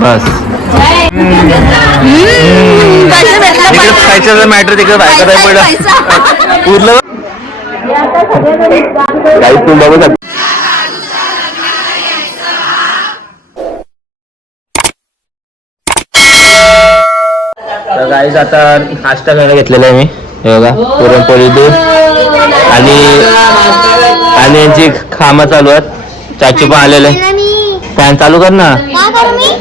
बस खायचं मॅटर तिकडे बाहेर पडलं पूर्ण काही तू बघू शकतो. तर गाईज आता नाश्ता करायला घेतलेला आहे मी. हे बघा पुरणपोळी दूध आणि यांची खामा चालू आहेत. चाचू पण आलेले. फॅन चालू कर ना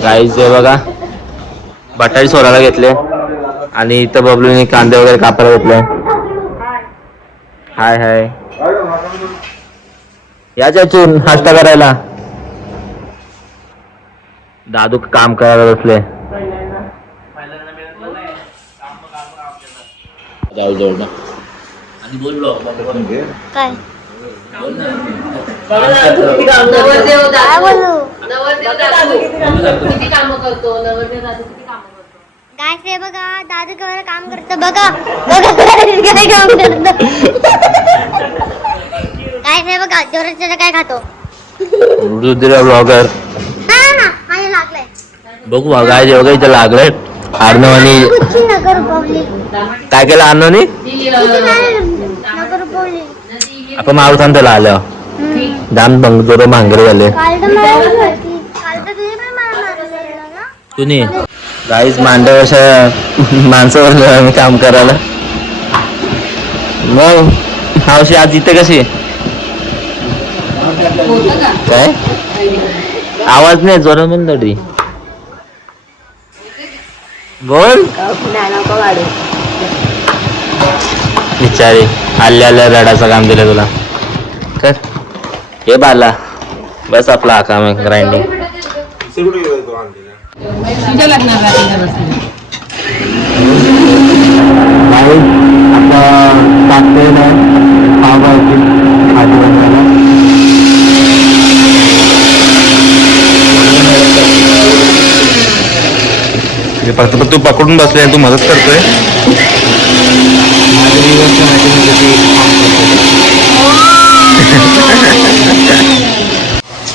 गाईज. हे बघा बटाटे सोलायला घेतले आणि इथं बबलूने कांदे वगैरे कापायला घेतले. हाय हाय या चाचू नाश्ता करायला. दादू काम करायला बसले. आणि बोललो काय काय बघा दादू केवढं काम करतो बघा. काय काम करतो काय नाही बघा. जोरात काय खातो ब्लॉगर लागलाय बघू काय जेवढं इथं लागलंय. अर्णवनी काय केलं अर्णवनी आपण मारू थांब त्याला आलं दाम जोर भांगरे झाले कुणी गाईज मांडव माणसावर मी काम करायला. मग मावशी आज इथे कशी काय आवाज नाही जोरात म्हणून तरी बोल. बिचारी आल्या रडाचं काम दिलं तुला कर. हे बाला बस आपला हा काम आहे ग्राइंडिंग. फक्त तू पकडून बसले तू मदत करतोय.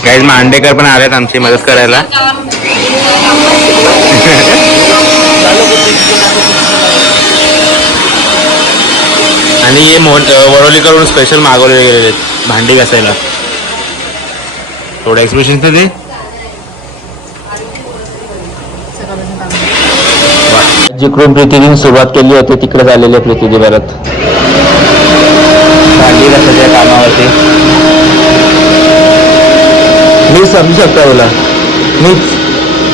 काही मांडेकर पण आलेत आमची मदत करायला. आणि हे वडोलीकडून स्पेशल मागवले गेलेले भांडी घासायला. थोडं एक्सप्रेशन तर दे. जिकडून प्रीतीने सुरुवात केली होती तिकडे झालेली आहे प्रीती परत भांडी घासायच्या कामावरती. मी समजू शकतो तुला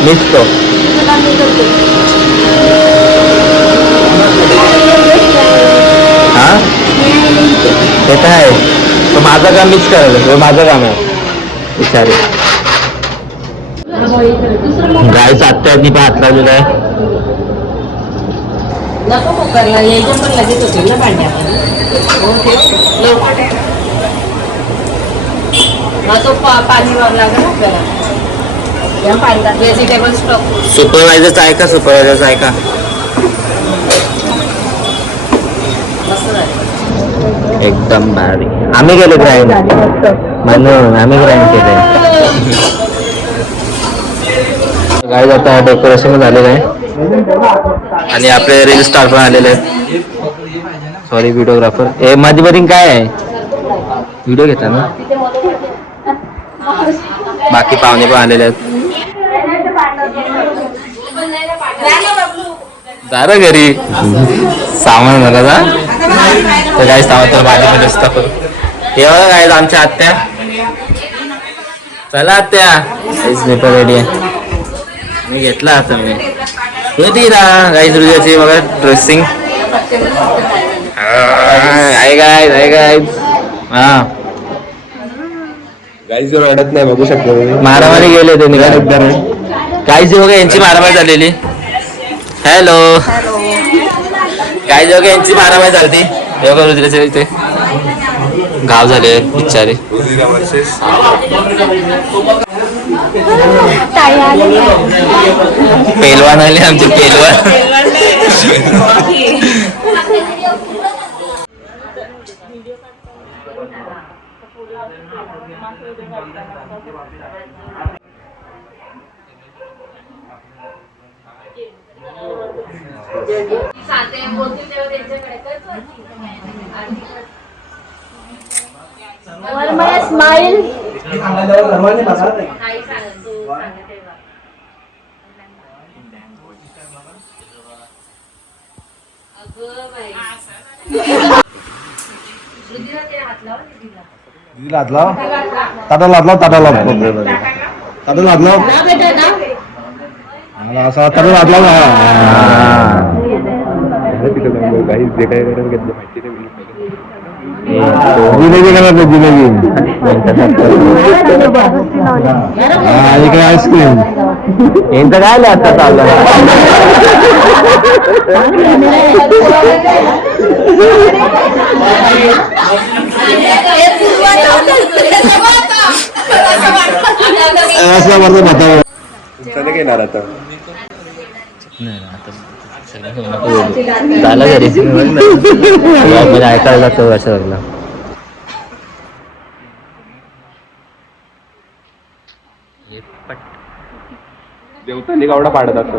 मीच तो हा ते काय आहे तो माझं काम मीच करायला. माझं काम आहे विचारे गाय सातत्यानी पण हात लावलेला आहे. नको कुकरला यायच्या पण लगेच होतील ना भांड्या. तो पाणीवर लागेल आपल्याला. व्हेजिटेबल स्टॉक सुपरवायझरचा आहे का सुपरवायझरचा आहे का एकदम भारी. आम्ही गेलो ग्राइंड म्हणून आम्ही ग्राइंड केले. गाईज आता डेकोरेशन झालेलं आहे आणि आपले रील स्टार पण आलेले आहेत. Sorry videographer. हे माझी बरिंग काय आहे व्हिडिओ घेता ना. बाकी पाहुणे पण आलेले आहेत. जा रे घरी सामान झालं ना तर काय सामान भाजी पण जास्त करू. हे बघा काय आमच्या आत्या. चला आत्या मी पण रेडी आहे. मी घेतला आता मी होती ना गाईज रुजाची बघा ड्रेसिंग आहे काय हा गाईज रडत नाही बघू शकतो. मारामारी गेले ते निघाले गाईज बघा यांची मारामारी झालेली. हॅलो गाईज बघा यांची मारामारी झाली. हे बघा रुद्राच्या इथे घाव झाले बिचारे. पेलवान आले आमचे पेलवान. स्माइल लादलाव ताटा लादलाव ताटा लादलाव ताटा लादलाव असा ताटा लादलाव जिलेबी करायचं जिलेबी इकडे आईस्क्रीम यांचं काय आलं आता चाललं घेणार आता झालं घरी म्हणजे ऐकायला जातो असं लागलं देवतांनी गावडा पाडत असतो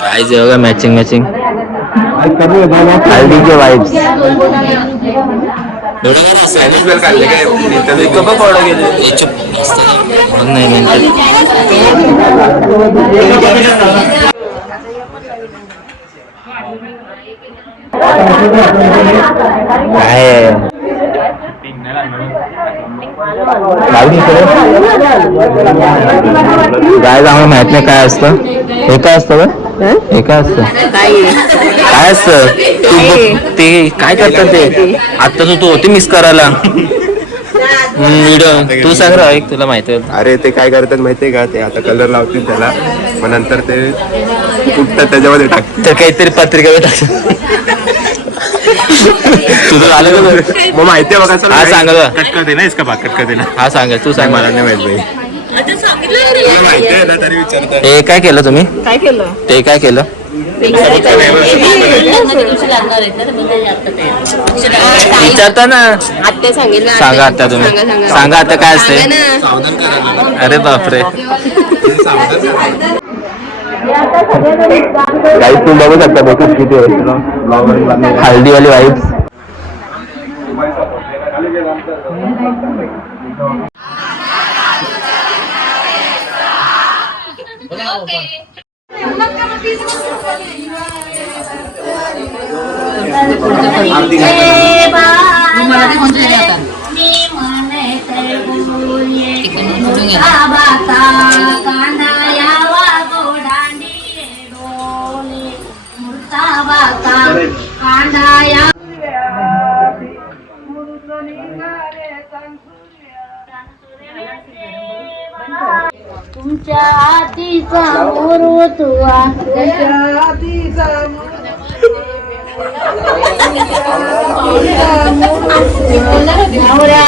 काय जेव्हा मॅचिंग मॅचिंग हल्दीचे वाईब्स काय आम्हाला माहित नाही काय असतं हे काय असतं का हे काय असतं काय असतं ते काय करतात ते आता तू होते मिस करायला व्हिडिओ तू सांग रा एक तुला माहिती आहे अरे ते काय करतात माहितीये का ते आता कलर लावतील त्याला मग नंतर ते कुठतात त्याच्यामध्ये टाकतात तर काहीतरी पत्रिका टाकतात तुझं झालं का मग माहितीये बघा चला हा सांगा कटका दे ना इसका भाग कटका दे ना हा सांगा तू सांग मला नाही माहित भाई माहिती आहे ना तरी विचारतात हे काय केलं तुम्ही काय केलं ते काय केलं विचारता ना आत्या सांगितलं सांगा आता तुम्ही सांगा आता काय असते अरे बापरे काही तुम्ही बघू शकता बघू किती हल्दीवाली वाईब्स तुमच्या आतीचा मोरू तुवा नवऱ्या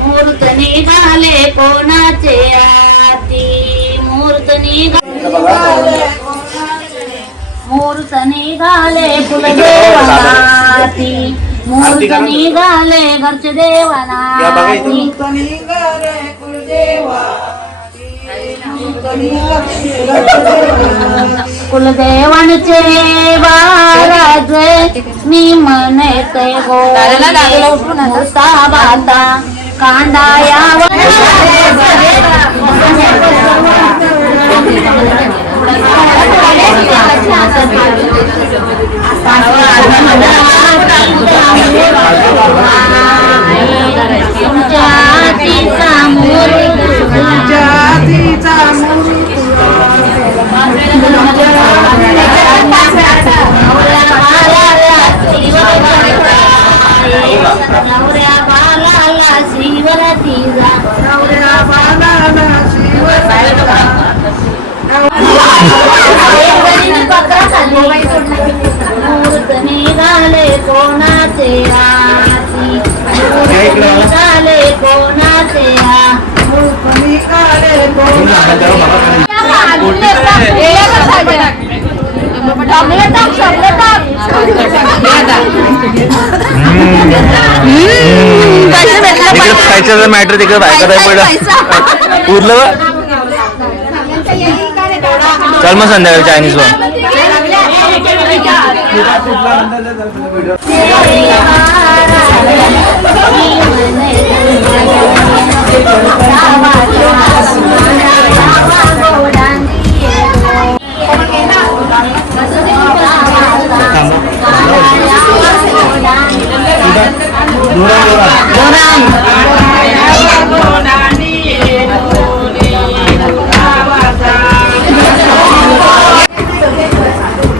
मूर्त निघाले कोणाचे आती मूर्त निघाले कुलदेवनाती मूर्त निघाले घरचे देवनाती कुलदेवांचे बाराज मी म्हणते गो बाता कांदा यावर निघाले कोणाचे हाती, निघाले कोणाचे खायचं मॅटर तिकडे बायका उरलं बा. चल मग संध्याकाळी चायनीज वर.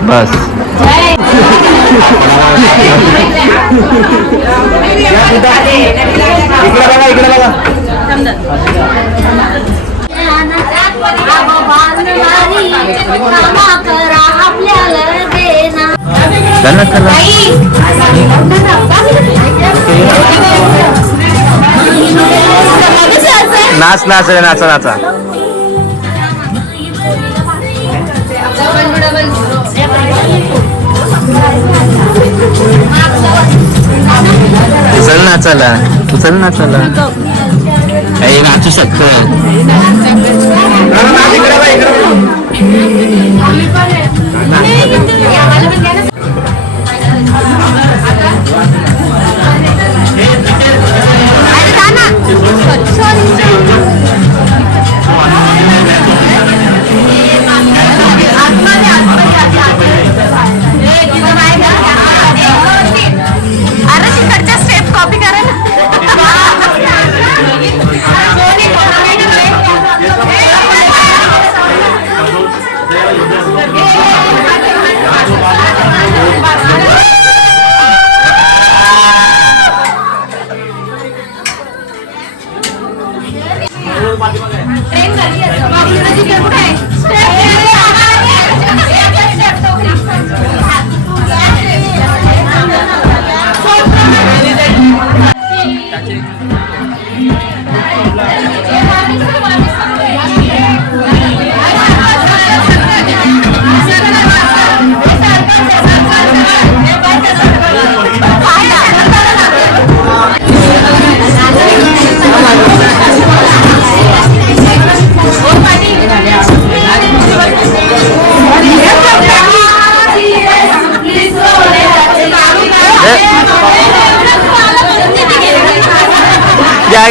बस इकडे बघा इकडे बघा. चला चला नाच नाच रे नाचा नाचा. चल नाचायला तू चल नाचायला नाचू शकतो. या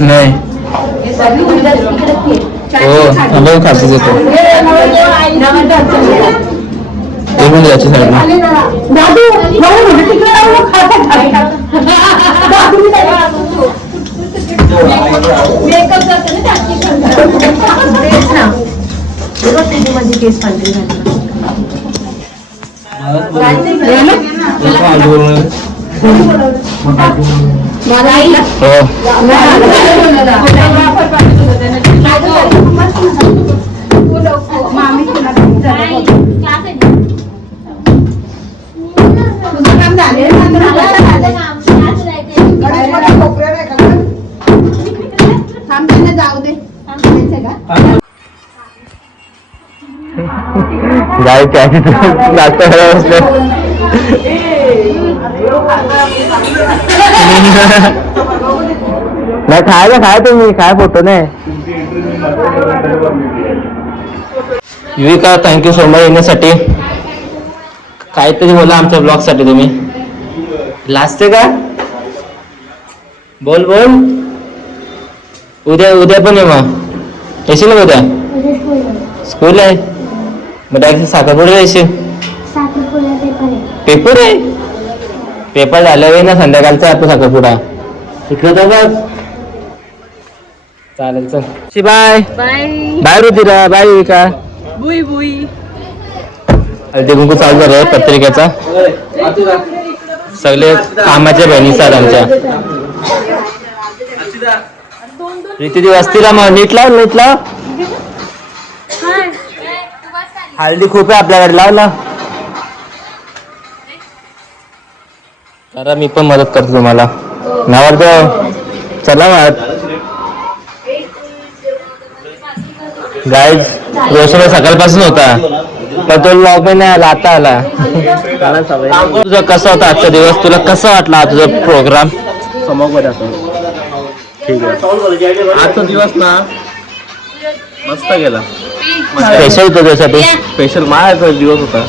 नाही हो थांबव खातच येतो बघून याची साईड केस पांढरी झाली. हो गाय त्याची नाश्ता करायला बसले. नाही खायला खाय तुम्ही काय फोटो नाही. युविका थँक्यू सो मच येण्यासाठी. काहीतरी बोला आमच्या ब्लॉग साठी तुम्ही. लाजते का? बोल बोल. उद्या पण ये मग. येशील ना उद्या? स्कूल आहे मग डायरेक्ट साखरपुड्याला येशील. पेपर आहे. पेपर झाल्यावर ना संध्याकाळचा आता साखरपुडा इकडे तर बघ. चालेल चल बाय बाय बाय ऋतिरा बाय युविका. बुई बुई. हळदी कुंकू चालू झालं पत्रिकेचा. सगळे कामाच्या बहिणीचा आमच्या. ऋती वस्तीला मग नीट लाव नीट लाव. हळदी खूप आहे आपल्याकडे. लाव करा मी पण मदत करतो तुम्हाला. नावाचं चला मग. गाईज रोशन सकाळपासून होता पण तो ब्लॉग मध्ये आला आता आला. तुझं कसं होता आजचा दिवस? तुला कसं वाटला तुझा प्रोग्राम? ठीक आहे. आजचा दिवस ना मस्त गेला. स्पेशल होतं त्यासाठी. स्पेशल माझा दिवस होता.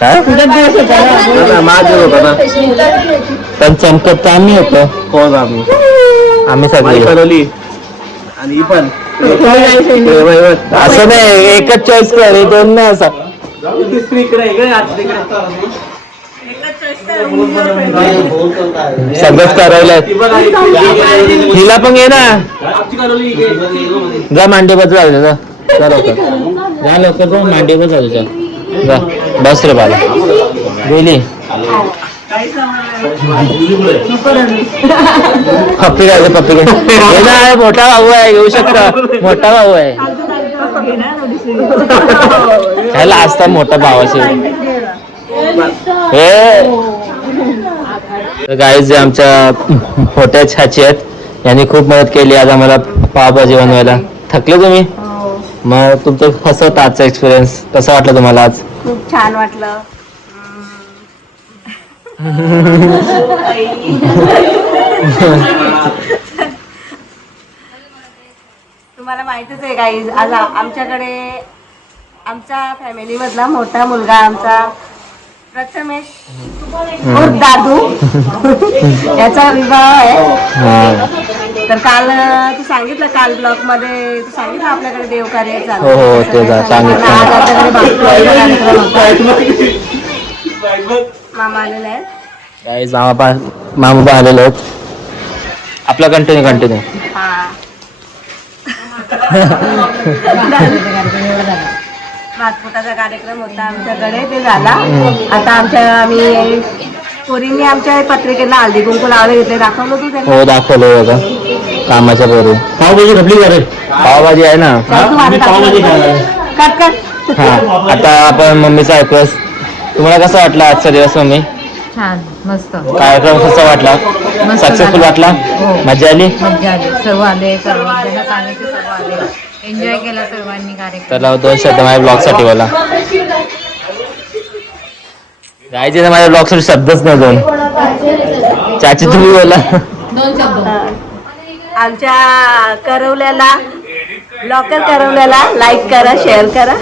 काय माझा दिवस होता ना. पण चमकत आम्ही होतो. कोण आम्ही आम्ही सगळे करवली आणि ही पण असं नाही एकच चॉईस कर. हे दोन नाही असं. सगळंच करवलं. हिला पण घे ना. जा मांडी बस राहू जा. जा लवकर जा लवकर जा मांडी बस राहू जा. बस रे बाला गेली. पप्पी काय पप्पी काय मोठा भाऊ आहे येऊ शकता. मोठा भाऊ आहे ह्याला असता मोठा भावाचे. हे गाईज जे आमच्या मोठ्या छाची आहेत यांनी खूप मदत केली आज आम्हाला पावभाजी बनवायला. थकले तुम्ही? मग तुमचं कसं होतं आजचा एक्सपिरियन्स? कसं वाटलं तुम्हाला आज? खूप छान वाटलं. तुम्हाला माहितीच आहे गाईज आज आमच्याकडे आमच्या फॅमिली मधला मोठा मुलगा आमचा प्रथमेश दादू याचा विवाह आहे. तर काल तू सांगितलं काल ब्लॉग मध्ये तू सांगितलं आपल्याकडे देवकार्य चालू. हो ते सांगितलं. आज आपल्याकडे कार्यक्रम होता. मामा आलेला आहे. गाईज मामा पण आलेले आहेत. आपला कंटिन्यू हा भातपुटाचा कार्यक्रम होता आमच्याकडे ते झाला. आता आम्ही पोरींनी आमच्या पत्रिकेला हळदी कुंकू लावले घेतले. दाखवलं तू त्यांना? हो दाखवलं बघा कामाच्या पोरी. पावभाजी घडली का रे? पावभाजी आहे ना. Cut cut. हा आता आपण मम्मीचा ऐकूया. तुम्हाला कसं वाटलं आजचा दिवस मम्मी? छान मस्त कार्यक्रम कसा वाटला? सक्सेसफुल वाटला? मजा आली? मज्जा आली. सर्व आले सर्व ज्यांना सांगितले सर्व आले. एन्जॉय केला सर्वांनी कार्यक्रम. तर दोन शब्द माझ्या ब्लॉग साठी बोला. गायचे माझ्या ब्लॉग साठी शब्दच नाही दोन. चाची तुम्ही बोला. दोन शब्द. आमच्या करवल्याला ब्लॉगर करवल्याला लाईक करा शेअर करा.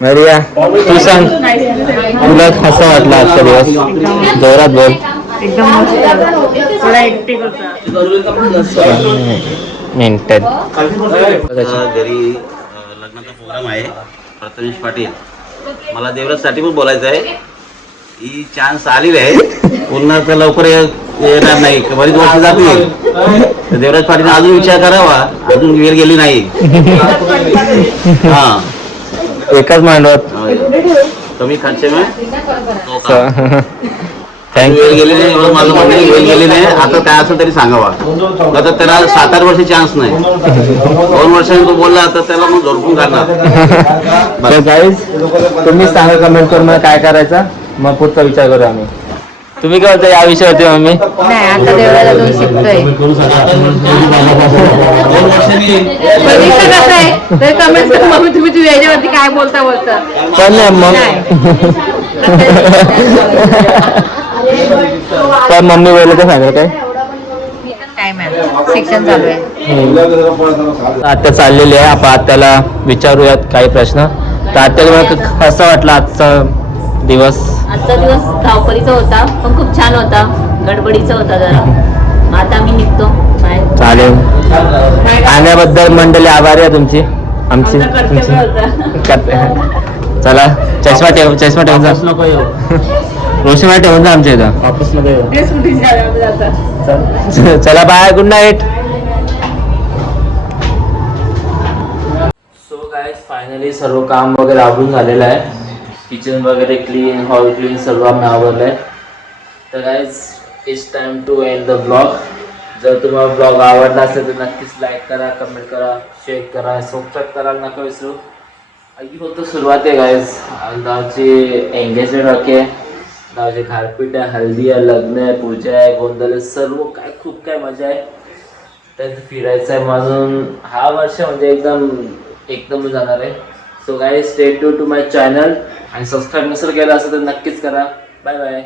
मरिया तू सांग तुला कसा वाटला आजचा दिवस? जोरात बोल. एकदम मस्त. थोडा ऍक्टिव्ह होता. मेंटेन. घरी लग्नाचा प्रोग्राम आहे. प्रथमेश पाटील मला देवराजसाठी पण बोलायचं आहे. ही चान्स आलेली आहे. पुन्हा तर लवकर येणार नाही. बरीच वर्ष जातील. देवराज पाटील अजून विचार करावा. अजून वेळ गेली नाही. हा एकाच मांडवात कमी खर्च में Thank वेळ गेली नाही एवढं माझं म्हणणं आहे, वेळ गेली नाही. आता काय असेल तरी सांगावा. आता त्याला 7-8 वर्ष चान्स नाही. 2 वर्षांनी तो बोलला तर त्याला मग झोडपून काढणार. तर गाईज तुम्हीच सांगा कमेंट करून मला काय करायचं, मग पुढचा विचार करू आम्ही. तुम्ही काय होतं या विषयावरती मम्मी? नाही आता देवळाला जाऊन शिकतोय. परीक्षा कसं आहे तर कमेंट करून मम्मी तुम्ही याच्यावरती काय बोलता पण नाही मग पण मम्मी बोलले तर सांगा काय काय मॅम शिक्षण चालू आहे. आता चाललेली आहे. आपण आत्याला विचारूयात काही प्रश्न. तर आत्याला मला कसं वाटलं आजचा दिवस? आजचा दिवस धावपळीचा होता पण खूप छान होता. गडबडीचा होता जरा. मग आता आम्ही निघतो बाहेर. चालेल. आण्याबद्दल मंडळी आभारी आहे तुमची आमची. चला चष्मा ठेवून जा. रोशना ठेवून जा आमच्या इथं ऑफिसमध्ये. चला bye, good night. So guys finally सर्व काम वगैरे आवरून झालेलं आहे. किचन वगैरे क्लीन, हॉल क्लीन सर्व आम्ही आवरलं आहे. तर guys it's time to end the blog. जर तुम्हाला ब्लॉग आवडला असेल तर नक्कीच लाईक करा, कमेंट करा, शेअर करा, सबस्क्राईब करायला नका विसरू. अगदी फक्त सुरुवात आहे गाईज. दावची एंगेजमेंट आहे, दावची घारपीट आहे, हल्दी आहे, लग्न आहे, पूजा आहे, गोंधळ आहे, सर्व काय खूप काय मजा आहे. त्यात फिरायचं आहे म्हणून हा वर्ष म्हणजे एकदम जाणार आहे. So guys stay tuned to my channel आणि सबस्क्राईब नसेल केलं असेल तर नक्कीच करा. Bye bye.